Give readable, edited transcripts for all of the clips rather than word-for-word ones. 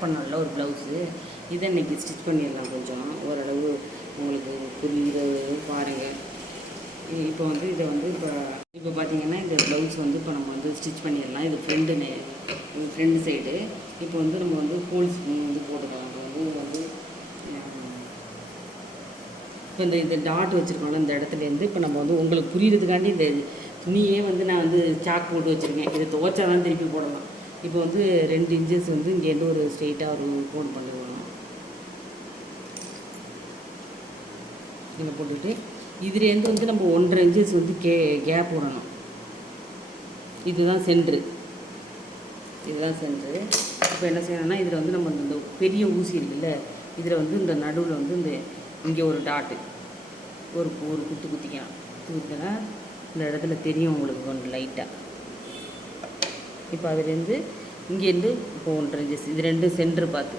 Cut பண்ணல ஒரு blouse. இதை இன்றைக்கி ஸ்டிச் பண்ணிடலாம். கொஞ்சம் ஓரளவு உங்களுக்கு புரியுறது பாருங்கள். இப்போ வந்து இதை வந்து இப்போ பார்த்தீங்கன்னா இந்த ப்ளவுஸ் வந்து இப்போ நம்ம வந்து ஸ்டிச் பண்ணிடலாம். இது ஃப்ரெண்டு சைடு. இப்போ வந்து நம்ம வந்து ஹோல்ஸ் வந்து போட்டுக்கலாம். இப்போ வந்து இப்போ இந்த டாட் வச்சுருக்கோம்ல இந்த இடத்துலேருந்து இப்போ நம்ம வந்து உங்களுக்கு புரியுறதுக்காண்டி இந்த துணியே வந்து நான் வந்து சாக் போட்டு வச்சுருக்கேன். இதை துவைச்சா தான் திருப்பி போடலாம். இப்போ வந்து 2 இன்ச்சஸ் வந்து இங்கேருந்து ஒரு ஸ்ட்ரெயிட்டாக ஒரு கோட் பண்ணிடணும். இங்கே போட்டுட்டு இதுலேருந்து வந்து நம்ம 1.5 இன்ச்சஸ் வந்து கேப் விடணும். இதுதான் சென்ட்ரு. இப்போ என்ன செய்யணும்னா இதில் வந்து நம்ம இந்த பெரிய ஊசி இருக்குல்ல, இதில் வந்து இந்த நடுவில் வந்து இந்த இங்கே ஒரு டாட்டு ஒரு குத்திக்கலாம். குத்தினா இந்த இடத்துல தெரியும் உங்களுக்கு கொஞ்சம் லைட்டாக. இப்போ அதுலேருந்து இங்கேருந்து இப்போ 1.5 இன்ச்சஸ் இது 2 சென்ட்ரு பார்த்து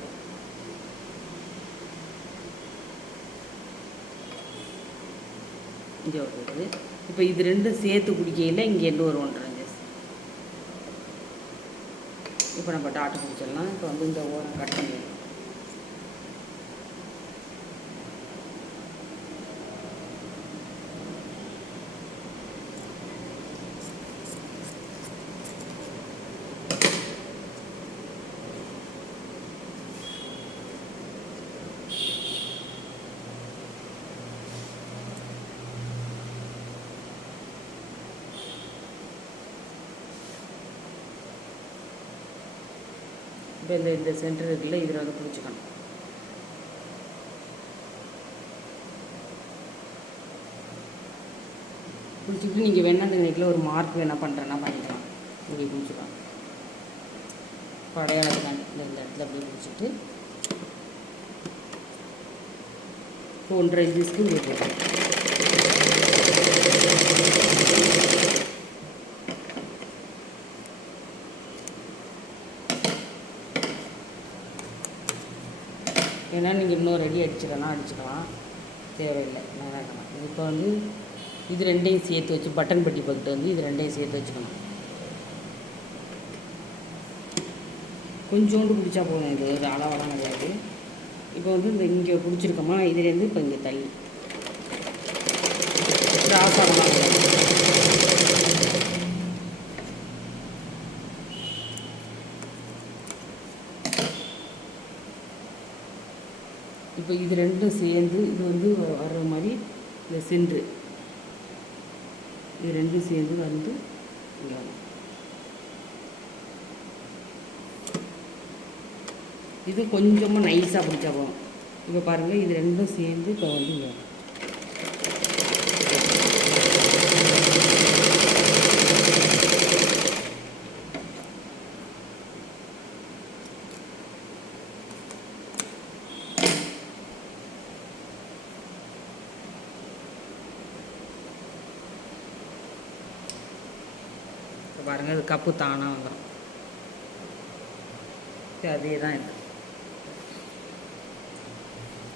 இங்கே வருது. இப்போ இது 2 சேர்த்து குடிக்கையில் இங்கேருந்து ஒரு 1.5 இன்ச்சஸ். இப்போ நம்ம டாட்டு பிடிச்சிடலாம். இப்போ வந்து இந்த ஓரம் கட் பண்ணிடலாம். இப்போ இந்த சென்டர் இருக்குல்ல, இதில் வந்து பிடிச்சிக்கணும். பிடிச்சிக்கிட்டு நீங்கள் வேணால் அந்த நெக்கில் ஒரு மார்க் வேணால் பண்ணுறேன்னா பண்ணிக்கலாம். இப்படி பிடிச்சிக்கலாம். இப்போ அடையாளத்துக்காண்டி இந்த இடத்துல அப்படியே பிடிச்சிட்டு இப்போ 1.5 இன்ச்சஸ்க்கு இங்கே போட்டோம். ஏன்னா நீங்கள் இன்னொரு அடி அடிச்சுக்கலாம், தேவையில்லை. வேணாம். இப்போ வந்து இது 2ஐயும் சேர்த்து வச்சு பட்டன் பட்டி பக்கிட்டு வந்து இது 2ஐயும் சேர்த்து வச்சுக்கணும். கொஞ்சோண்டு பிடிச்சா போதும். இது ஒரு அளவெல்லாம் கிடையாது. இப்போ வந்து இந்த இங்கே பிடிச்சிருக்கோமா, இதுலேருந்து இப்போ இங்கே தள்ளி கிராஸ் ஆகலாம். இப்போ இது 2ம் சேர்ந்து இது வந்து வர்ற மாதிரி இந்த சென்ட்ரு இது 2ம் சேர்ந்து வந்து இங்கே வரும். இது கொஞ்சமாக நைஸாக பிடிச்சா போகும். இப்போ பாருங்கள் இது 2ம் சேர்ந்து இப்போ வந்து இங்கே வரும். பாருங்கள் இது கப்பு தானாக வந்துடும். அதே தான்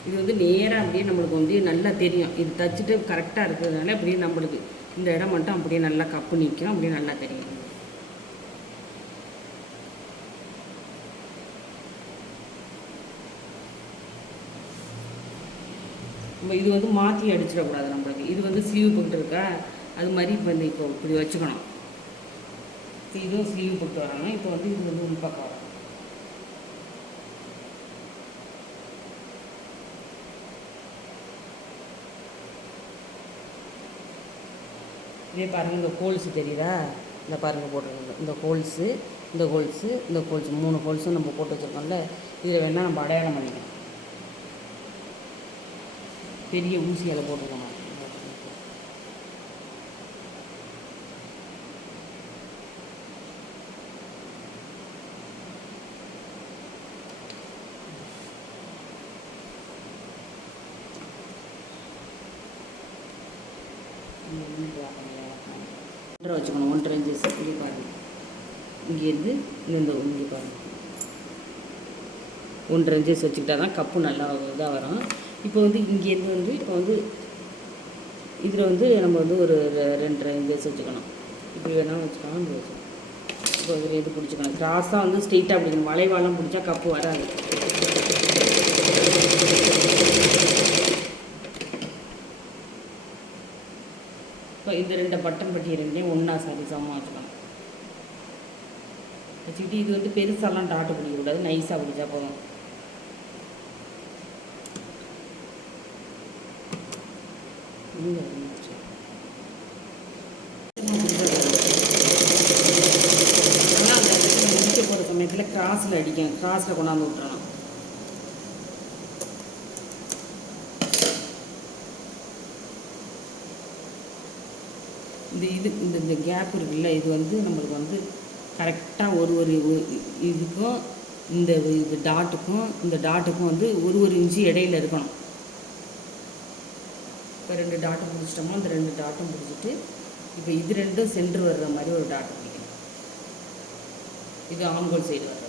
இது வந்து நேராக அப்படியே நம்மளுக்கு வந்து நல்லா தெரியும். இது தைச்சிட்டு கரெக்டாக இருக்கிறதுனால அப்படியே நம்மளுக்கு இந்த இடம் மட்டும் அப்படியே நல்லா கப்பு நிற்கும். அப்படியே நல்லா தெரியும். நம்ம இது வந்து மாற்றி அடிச்சிடக்கூடாது. நம்மளுக்கு இது வந்து ஸ்லீவ் போட்டுருக்கா அது மாதிரி இப்போ இந்த இப்போ இப்படி வச்சுக்கணும். இதுவும் ஸ்லீவ் போட்டு வரணும். இப்போ வந்து இது வந்து உள்பக்கம் வரும். இதே பாருங்கள் இந்த ஹோல்ஸு தெரியுதா? இந்த பாருங்கள் போட்டுருக்கோம். இந்த ஹோல்ஸு 3 ஹோல்ஸும் நம்ம போட்டு வச்சுருக்கோம்ல, இதில் வேணால் நம்ம அடையாளம் பண்ணிக்கலாம். பெரிய ஊசியால் போட்டுருக்கோம். வச்சுக்கணும் 1.5 இன்ச்சஸ். இங்கே பாருங்கள், இங்கேருந்து இங்கே பாருங்கள் 1.5 இன்ச்சஸ் வச்சுக்கிட்டா தான் கப்பு நல்லா இதாக வரும். இப்போ வந்து இங்கேருந்து வந்து இப்போ வந்து இதில் வந்து நம்ம வந்து ஒரு 2.5 இன்ச்சஸ் வச்சுக்கணும். இப்படி வேணாலும் வச்சுக்கலாம். இப்படி வச்சுக்கணும். இப்போ இதில் எது பிடிச்சிக்கணும். கிராஸாக வந்து ஸ்ட்ரெயிட்டாக பிடிக்கணும். வளைவாலாம் பிடிச்சா கப்பு வராது. இப்போ இந்த 2 பட்டன் பட்டி ரெண்டையும் ஒன்றா சமமாக வச்சுக்கணும். வச்சுக்கிட்டு இது வந்து பெருசாலாம் டாட்டு பிடிக்கக்கூடாது, நைஸாக பிடிச்சா போதும். ஆனால் அந்த இடத்துல முடிக்க போகிற சமயத்தில் கிராஸில் அடிக்கும், கிராஸில் கொண்டாந்து விட்டுறணும். இந்த கேப் இருக்குல்ல, இது வந்து நம்மளுக்கு வந்து கரெக்டாக ஒரு இதுக்கும் இது டாட்டுக்கும் இந்த டாட்டுக்கும் வந்து ஒரு இன்ச்சு இடையில இருக்கணும். இப்போ 2 டாட்டும் பிடிச்சிட்டோம்னா இந்த 2 டாட்டும் பிடிச்சிட்டு இப்போ இது ரெண்டும் சென்ட்ரு வர்ற மாதிரி ஒரு டாட் பிடிக்கணும். இது ஆம்கோல் சைடு வர்றது.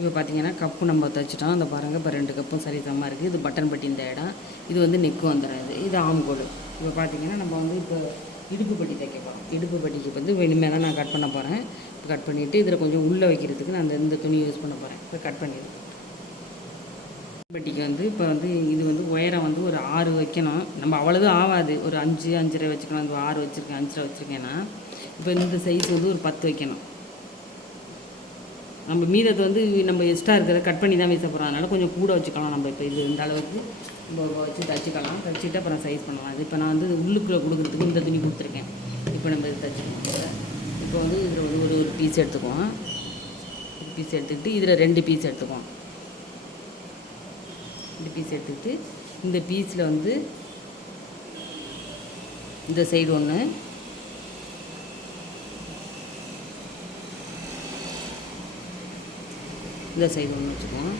இப்போ பார்த்தீங்கன்னா கப்பு நம்ம தைச்சிட்டோம். அந்த பாருங்கள், இப்போ 2 கப்பும் சரிசமமாக இருக்குது. இது பட்டன் பட்டி இந்த இடம், இது வந்து நெக்கு வந்துடும். இது ஆம்கோல். இப்போ பார்த்தீங்கன்னா நம்ம வந்து இப்போ இடுப்பு பட்டி தைக்க போகிறோம். இடுப்பு பட்டிக்கு வந்து இனிமேல் தான் நான் கட் பண்ண போகிறேன். இப்போ கட் பண்ணிவிட்டு இதில் கொஞ்சம் உள்ளே வைக்கிறதுக்கு நான் இந்த துணி யூஸ் பண்ண போகிறேன். இப்போ கட் பண்ணிடுறேன். பட்டிக்கு வந்து இப்போ வந்து இது வந்து உயரம் வந்து ஒரு 6 வைக்கணும். நம்ம அவ்வளோதும் ஆகாது, ஒரு 5 5.5 வச்சுக்கணும். அது 6 வச்சுருக்கேன், 5.5 வச்சுருக்கேன்னா இப்போ இந்த சைஸ் வந்து ஒரு 10 வைக்கணும். நம்ம மீதத்தை வந்து நம்ம எக்ஸ்ட்ரா இருக்கிறத கட் பண்ணி தான் வீச போகிறோம். அதனால் கொஞ்சம் கூட வச்சுக்கலாம். நம்ம இப்போ இது இந்த அளவுக்கு நம்ம வச்சு தைச்சிக்கலாம். தைச்சிட்டு அப்புறம் சைஸ் பண்ணலாம். அது இப்போ நான் வந்து உள்ளுக்குள்ளே கொடுக்குறதுக்கு இந்த துணி கொடுத்துருக்கேன். இப்போ நம்ம இது தைச்சிக்கலாம். இப்போ வந்து இதில் வந்து ஒரு பீஸ் எடுத்துக்குவோம். பீஸ் எடுத்துக்கிட்டு இதில் 2 பீஸ் எடுத்துக்குவோம். 2 பீஸ் எடுத்துக்கிட்டு இந்த பீஸில் வந்து இந்த சைடு ஒன்று, இந்த சைடு ஒன்று வச்சுக்குவோம்.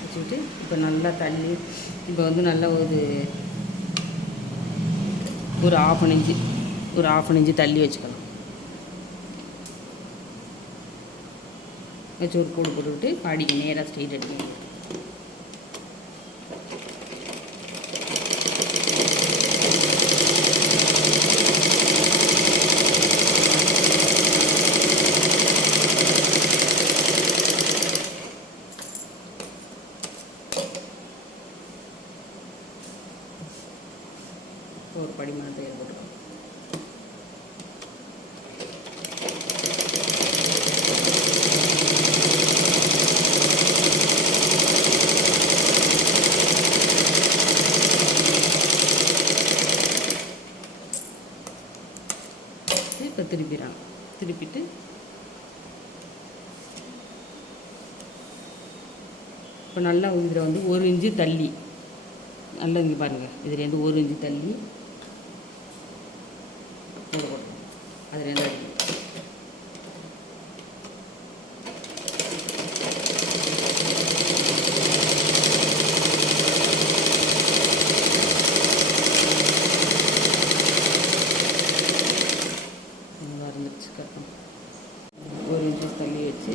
வச்சுக்கிட்டு இப்போ நல்லா தள்ளி இப்போ வந்து நல்லா ஒரு ஆஃப் இன்ச்சு தள்ளி வச்சுக்கலாம். வச்சு ஒரு கூடு போட்டுக்கிட்டு பாடிக்கு நேராக ஸ்ட்ரெயிட் அடிக்கணும். ஒரு படிமான தையல் போட்டுக்கலாம். இப்போ திருப்பிட்டு இப்போ நல்லா இதில் வந்து 1 இன்ச்சு தள்ளி நல்லா இங்கே பாருங்கள், இதுலேருந்து 1 இன்ச்சு தள்ளி போட்டு அதுலேருந்து அடிக்கணும். இருந்துச்சு கரெக்டாக 1 இன்ச்சு தள்ளி வச்சு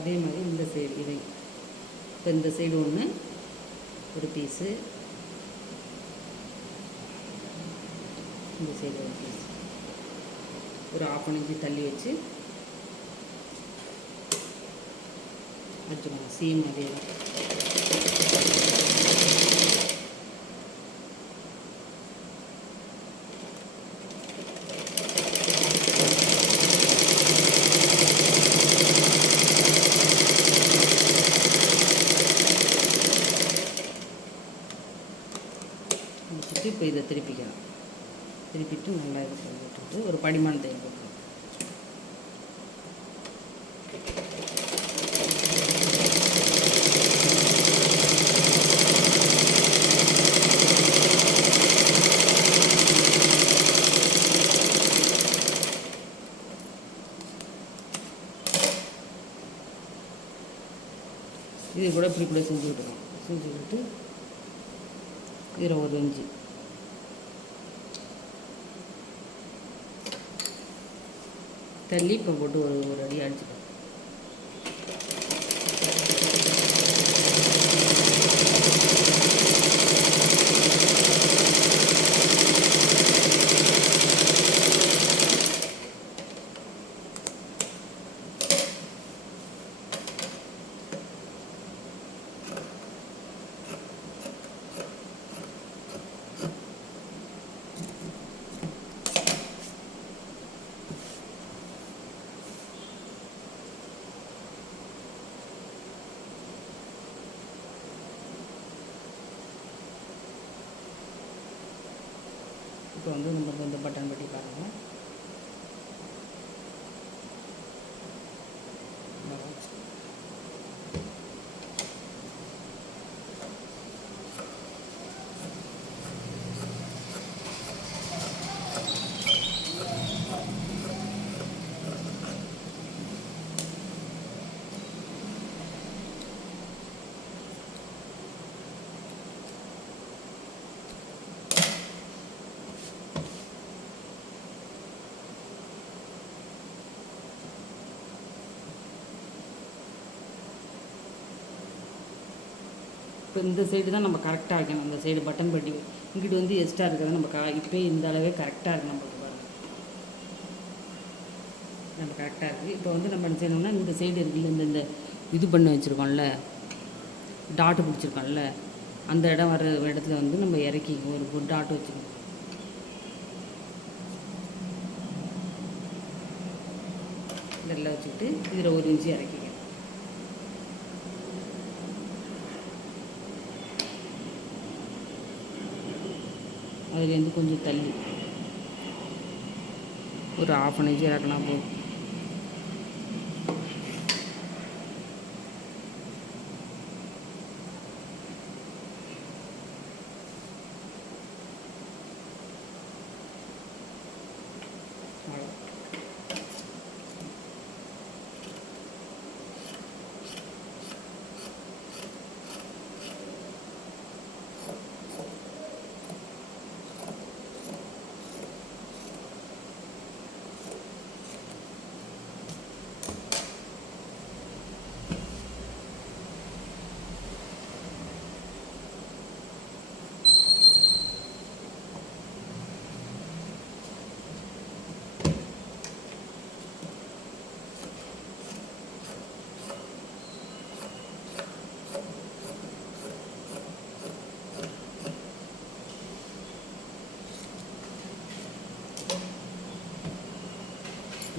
அதே மாதிரி இந்த சைடு இதை இப்போ இந்த சைடு ஒன்று ஒரு பீஸு, இந்த சைடு ஒரு பீஸ் ஒரு 1/2 இன்ச்சு தள்ளி வச்சு வச்சுக்கோங்க. சேம் அதே தான். வச்சுட்டு இப்போ இதை திருப்பிக்கலாம். திருப்பிட்டு நல்லா இது பண்ணி விட்டுட்டு ஒரு படிமான தையல் போட்டுருவோம். இது கூட இப்படி கூட செஞ்சு விட்டுருவோம். செஞ்சு விட்டு இதில் ஒரு இஞ்சி தள்ளி இப்போ போட்டு ஒரு அடி அடிச்சுக்கலாம். இப்போ வந்து நமக்கு இந்த பட்டன் பட்டி பாருங்கள். இப்போ இந்த சைடு தான் நம்ம கரெக்டாக வைக்கணும். இந்த சைடு பட்டன் பட்டி இங்கிட்டு வந்து எக்ஸ்ட்ரா இருக்கிறத நம்ம இப்போ இந்த அளவே கரெக்டாக இருக்கு. நம்மளுக்கு பாருங்கள், நம்ம கரெக்டாக இருக்குது. இப்போ வந்து நம்ம என்ன செய்யணும்னா இந்த சைடு இருக்குல்ல, இந்த இது பண்ணி வச்சுருக்கோம்ல, டாட்டு பிடிச்சிருக்கோம்ல, அந்த இடம் வர இடத்துல வந்து நம்ம இறக்கி ஒரு டாட்டு வச்சுக்கணும். இதெல்லாம் வச்சுக்கிட்டு இதில் ஒரு இன்ச்சு இறக்கிக்கணும். அதுலேருந்து கொஞ்சம் தள்ளி ஒரு 1/2 இன்ச்சு இறக்கினா போதும்.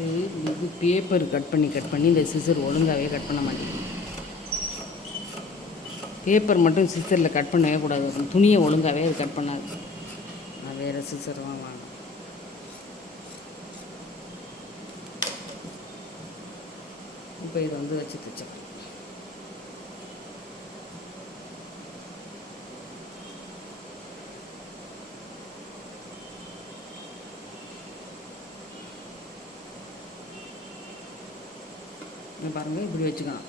இது பேப்பர் கட் பண்ணி இந்த சிசர் ஒழுங்காகவே கட் பண்ண மாட்டேங்குது. பேப்பர் மட்டும் சிசரில் கட் பண்ணவே கூடாது. துணியை ஒழுங்காகவே அது கட் பண்ணாது. நான் வேறு சிசர் தான் வாங்க. இப்போ இதை வந்து வச்சு தைச்சேன். பாருங்கள், இப்படி வச்சுக்கலாம்.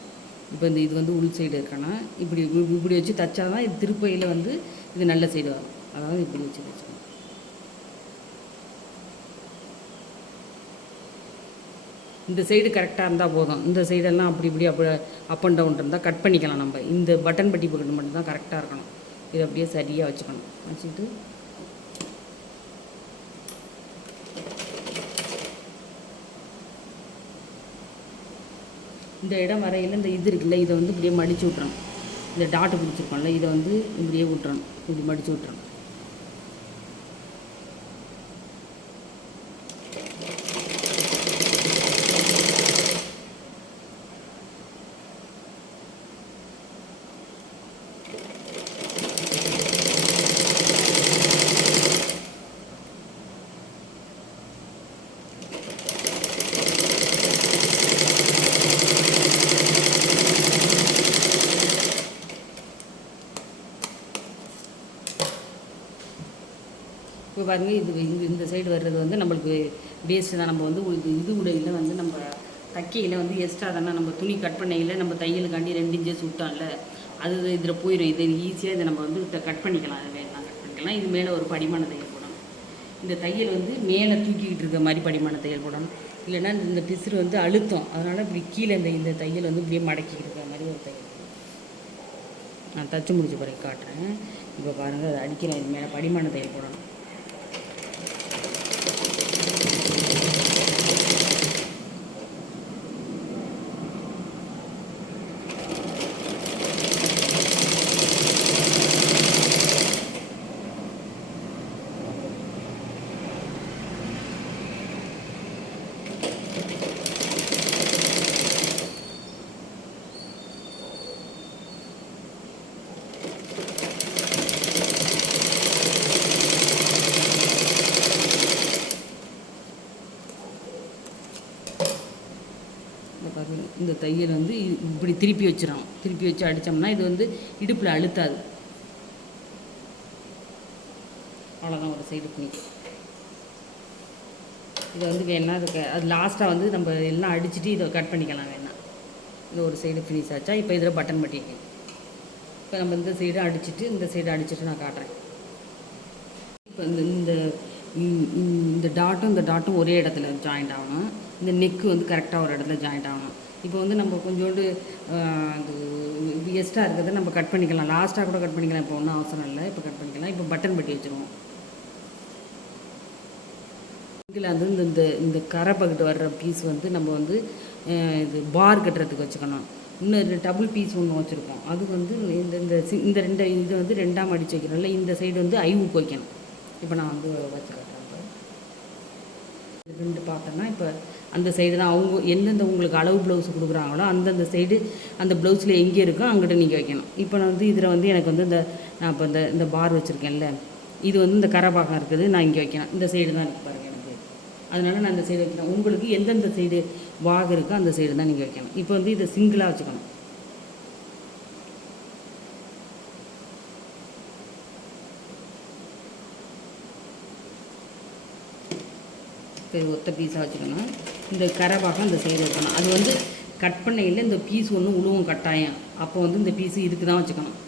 இப்போ இது வந்து உள் சைடு இருக்கனா இப்படி வச்சு தைச்சா தான் இது திருப்பையில் வந்து இது நல்ல சைடு வரும். அதாவது இப்படி வச்சு தைச்சிக்கணும். இந்த சைடு கரெக்டாக இருந்தால் போதும். இந்த சைடெல்லாம் அப்படி அப் அண்ட் டவுன் இருந்தால் கட் பண்ணிக்கலாம். நம்ம இந்த பட்டன் பட்டி பக்கெட் மட்டும் தான் கரெக்டாக இருக்கணும். இதை அப்படியே சரியாக வச்சுக்கணும். வச்சுக்கிட்டு இந்த இடம் வரையில் இந்த இது இருக்குல்ல, இதை வந்து இப்படியே மடித்து விட்றணும். இந்த டாட்டு பிடிச்சிருக்கோம்ல, இதை வந்து இப்படியே விட்றணும், இப்படி மடித்து விட்றணும். இப்போ பாருங்கள், இந்த சைடு வர்றது வந்து நம்மளுக்கு வேஸ்ட்டு தான். நம்ம வந்து இது உடையில் வந்து நம்ம தைக்கையில் வந்து எக்ஸ்ட்ரா தானே நம்ம துணி கட் பண்ணையில் நம்ம தையலுக்காண்டி 2 இன்ச்சஸ் விட்டோம்ல, அது இதில் போயிடும். இது ஈஸியாக இதை நம்ம வந்து கட் பண்ணிக்கலாம். அதை வேணாம் கட் பண்ணிக்கலாம். இது மேலே ஒரு படிமான தையல் போடணும். இந்த தையல் வந்து மேலே தூக்கிக்கிட்டு இருக்க மாதிரி படிமான தையல் போடணும். இல்லைன்னா இந்த பிசுறு வந்து அழுத்தம், அதனால் இப்படி கீழே இந்த தையல் வந்து இப்படியே மடக்கிக்கிட்டு இருக்கிற மாதிரி ஒரு தையல். நான் தச்சு முடிச்ச பிறகு காட்டுறேன். இப்போ பாருங்கள், அதை அடிக்கிறேன். இது மேலே படிமான தையல் போடணும். இந்த தையல் வந்து இப்படி திருப்பி வச்சிடணும். திருப்பி வச்சு அடித்தோம்னா இது வந்து இடுப்பில் அழுத்தாது. அவ்வளோதான், ஒரு சைடு பண்ணி. இதை வந்து வேணால் அது லாஸ்ட்டாக வந்து நம்ம எல்லாம் அடிச்சுட்டு இதை கட் பண்ணிக்கலாம். வேணாம், இது ஒரு சைடு ஃபினிஷ் ஆச்சா. இப்போ இதில் பட்டன் பட்டிருக்கேன். இப்போ நம்ம இந்த சைடு அடிச்சுட்டு இந்த சைடு அடிச்சுட்டு நான் காட்டுறேன். இப்போ இந்த டாட்டும் ஒரே இடத்துல ஜாயிண்ட் ஆகணும். இந்த நெக்கு வந்து கரெக்டாக ஒரு இடத்துல ஜாயிண்ட் ஆகணும். இப்போ வந்து நம்ம கொஞ்சோண்டு எக்ஸ்ட்ரா இருக்கிறத நம்ம கட் பண்ணிக்கலாம். லாஸ்ட்டாக கூட கட் பண்ணிக்கலாம். இப்போ ஒன்றும் அவசரம் இல்லை, இப்போ கட் பண்ணிக்கலாம். இப்போ பட்டன் பட்டி வச்சுருவோம். இதில் வந்து இந்த கரை பக்கெட்டு வர்ற பீஸ் வந்து நம்ம வந்து இது பார் கட்டுறதுக்கு வச்சுக்கணும். இன்னொரு டபுள் பீஸ் ஒன்று வச்சுருக்கோம். அது வந்து இந்த ரெண்டு இது வந்து 2ஆம் அடித்து வைக்கிறோம்ல, இந்த சைடு வந்து ஐவுக்கு வைக்கணும். இப்போ நான் வந்து வச்சு காட்டுறேன். இப்போ 2 பார்த்தோன்னா இப்போ அந்த சைடு தான் அவங்க எந்தெந்த உங்களுக்கு அளவு ப்ளவுஸ் கொடுக்குறாங்களோ அந்தந்த சைடு அந்த ப்ளவுஸில் எங்கே இருக்கோ அங்கிட்ட நீங்கள் வைக்கணும். இப்போ நான் வந்து இதில் வந்து எனக்கு வந்து நான் இப்போ இந்த பார் வச்சுருக்கேன்ல, இது வந்து இந்த கரை பாகம் இருக்குது, நான் இங்கே வைக்கணும். இந்த சைடு தான் இருக்குது பாருங்கள் எனக்கு, அதனால் நான் இந்த சைடு வைக்கிறேன். உங்களுக்கு எந்தெந்த சைடு வாகு இருக்கோ அந்த சைடு தான் நீங்கள் வைக்கணும். இப்போ வந்து இதை சிங்கிளாக வச்சுக்கணும். இப்போ ஒத்த பீஸாக வச்சுக்கணும். இந்த கரை பாகம் இந்த சைடு வைக்கணும். அது வந்து கட் பண்ணையில் இந்த பீஸ் ஒன்று உழுவும் கட்டாயம். அப்போ வந்து இந்த பீஸு இதுக்கு தான் வச்சுக்கணும்.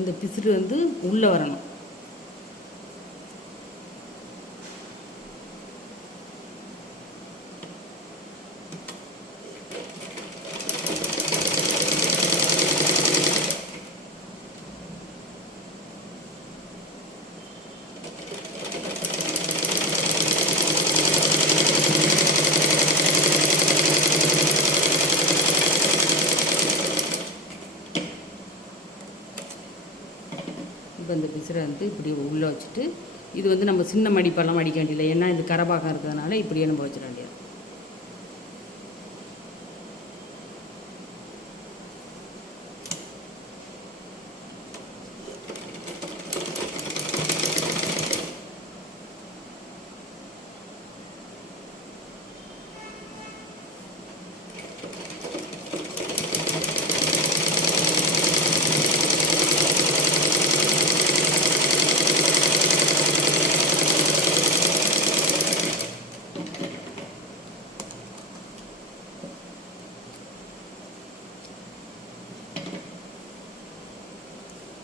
இந்த பிசுறு வந்து உள்ளே வரணும். இப்போ இந்த பிசுரை வந்து இப்படி உள்ளே வச்சுட்டு, இது வந்து நம்ம சின்ன மடிப்பெல்லாம் மடிக்க வேண்டியதில்லை. ஏன்னா இது கரபாகம் இருக்கிறதுனால இப்படியே நம்ம வச்சிட வேண்டியது.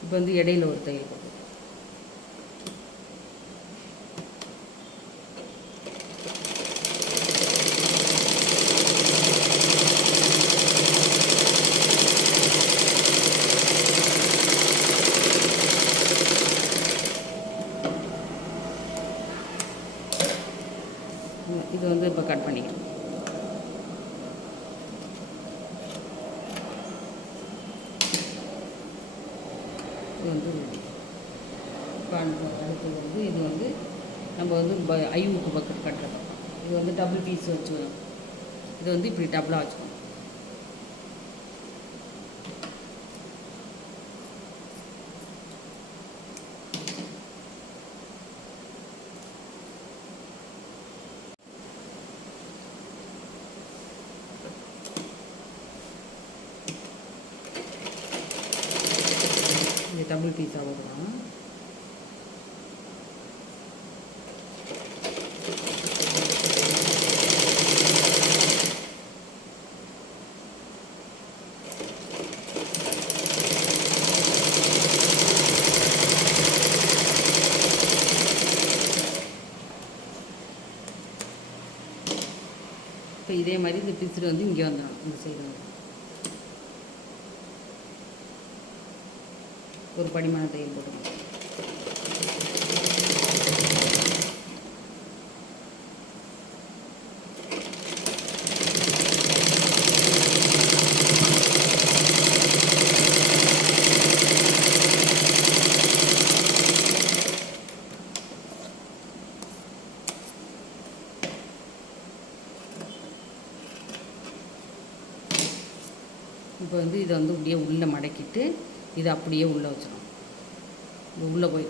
இப்போ வந்து இடையில ஒரு தையல் போட்டு இது வந்து இப்போ கட் பண்ணிக்கலாம். இது வந்து அடுத்தது வந்து இது வந்து நம்ம வந்து ஐவுக்கு பக்கெட் கட்டுறது. இது வந்து டபுள் பீஸ் வச்சுக்கணும். இது வந்து இப்படி டபுளாக வச்சுக்கணும். இது டபுள் பீஸாக போடுறோம். இப்போ இதே மாதிரி இந்த பிசுறு வந்து இங்கே வந்துடும். இந்த சைடு வந்து ஒரு படிமான தையல் போட்டுக்கணும். இப்போ வந்து இதை வந்து அப்படியே உள்ளே மடக்கிட்டு இதை அப்படியே உள்ளே வச்சிடும். இது உள்ளே போய்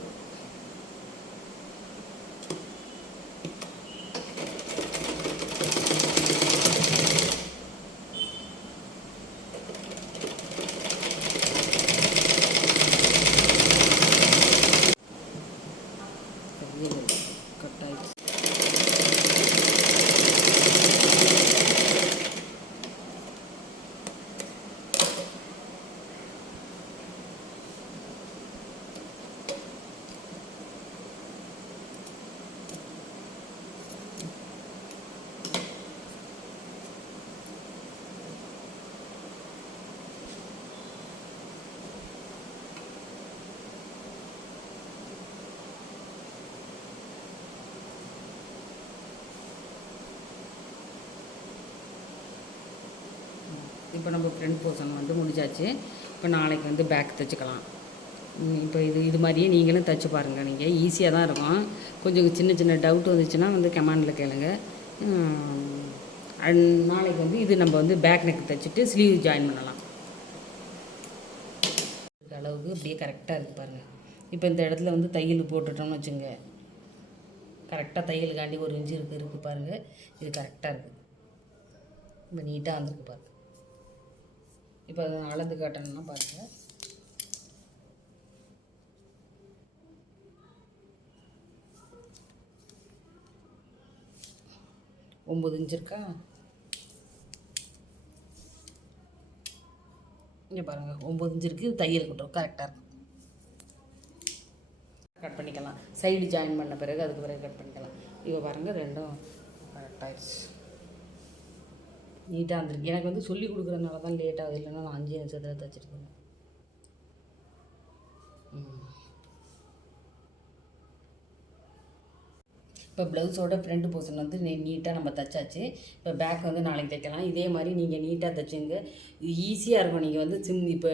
கட் ஆகிடுச்சு. இப்போ நம்ம ஃப்ரண்ட் போர்ஷன் வந்து முடிஞ்சாச்சு. இப்போ நாளைக்கு வந்து பேக் தைச்சிக்கலாம். இப்போ இது மாதிரியே நீங்களும் தைச்சி பாருங்கள். நீங்கள் ஈஸியாக தான் இருக்கும். கொஞ்சம் சின்ன சின்ன டவுட் வந்துச்சுன்னா வந்து கமெண்டில் கேளுங்க. நாளைக்கு வந்து இது நம்ம வந்து பேக் நெக் தைச்சிட்டு ஸ்லீவ் ஜாயின் பண்ணலாம். அளவுக்கு அப்படியே கரெக்டாக இருக்குது பாருங்கள். இப்போ இந்த இடத்துல வந்து தையல் போட்டுட்டோம்னு வச்சுங்க, கரெக்டாக தையலுக்காண்டி ஒரு இன்ச்சு இருக்குது பாருங்கள். இது கரெக்டாக இருக்குது. இப்போ நீட்டாக வந்துருக்கு பாருங்கள். இப்போ அதை அளந்து காட்டணும்னா பாருங்கள். ஒம்பது இன்ச்சு இருக்கா? இங்கே பாருங்கள் 9 இன்ச்சு இருக்குது. தையல் கொட்டுறோம் கரெக்டாக இருக்கும். கட் பண்ணிக்கலாம். சைடு ஜாயின் பண்ண பிறகு அதுக்கு பிறகு கட் பண்ணிக்கலாம். இப்போ பாருங்கள் ரெண்டும் கரெக்டாகிடுச்சு. நீட்டாக வந்துருக்கு. எனக்கு வந்து சொல்லி கொடுக்குறதுனால தான் லேட் ஆகுது. இல்லைன்னா நான் 5 நிமிஷத்தில் தைச்சிருக்கேன். இப்போ ப்ளவுஸோட ஃப்ரண்ட் போர்ஷன் வந்து நீட்டாக நம்ம தைச்சாச்சு. இப்போ பேக் வந்து நாளைக்கு தைக்கலாம். இதே மாதிரி நீங்கள் நீட்டாக தைச்சிங்க. இது ஈஸியாக இருக்கும். நீங்கள் வந்து இப்போ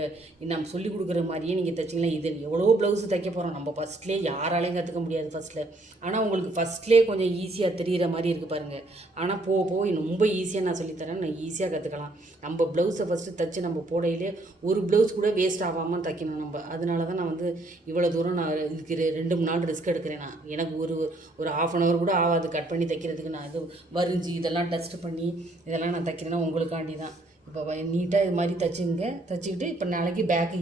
நம்ம சொல்லி கொடுக்குற மாதிரியே நீங்கள் தைச்சிங்களா. இது எவ்வளோ ப்ளவுஸ் தைக்க போகிறோம். நம்ம ஃபஸ்ட்லேயே யாராலையும் கற்றுக்க முடியாது ஃபஸ்ட்டில். ஆனால் உங்களுக்கு ஃபஸ்ட்லேயே கொஞ்சம் ஈஸியாக தெரிகிற மாதிரி இருக்குது பாருங்கள். ஆனால் போக ரொம்ப ஈஸியாக நான் சொல்லித்தரேன். நான் ஈஸியாக கற்றுக்கலாம். நம்ம ப்ளவுஸை ஃபஸ்ட்டு தைச்சி நம்ம போடையிலே ஒரு ப்ளவுஸ் கூட வேஸ்ட் ஆகாமல் தைக்கணும் நம்ம. அதனால தான் நான் வந்து இவ்வளோ தூரம் நான் இதுக்கு 2-3 நாள் ரிஸ்க் எடுக்கிறேன். நான் எனக்கு ஒரு ½ hour கூட ஆகாது கட் பண்ணி தைக்கிறதுக்கு. நான் இது வரிஞ்சு இதெல்லாம் டஸ்ட் பண்ணி இதெல்லாம் நான் தைக்கிறேன்னா உங்களுக்காண்டி தான். இப்போ நீட்டாக இது மாதிரி தைச்சிக்கிட்டு இப்போ நாளைக்கு பேக்கு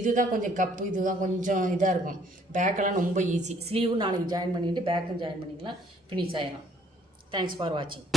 இதுதான் கொஞ்சம் கப்பு, இதுதான் கொஞ்சம் இதாக இருக்கும். பேக்கெல்லாம் ரொம்ப ஈஸி. ஸ்லீவும் நாளைக்கு ஜாயின் பண்ணிக்கிட்டு பேக்கும் ஜாயின் பண்ணிக்கலாம். ஃபினிஷ் ஆகிடலாம். தேங்க்ஸ் ஃபார் வாட்சிங்.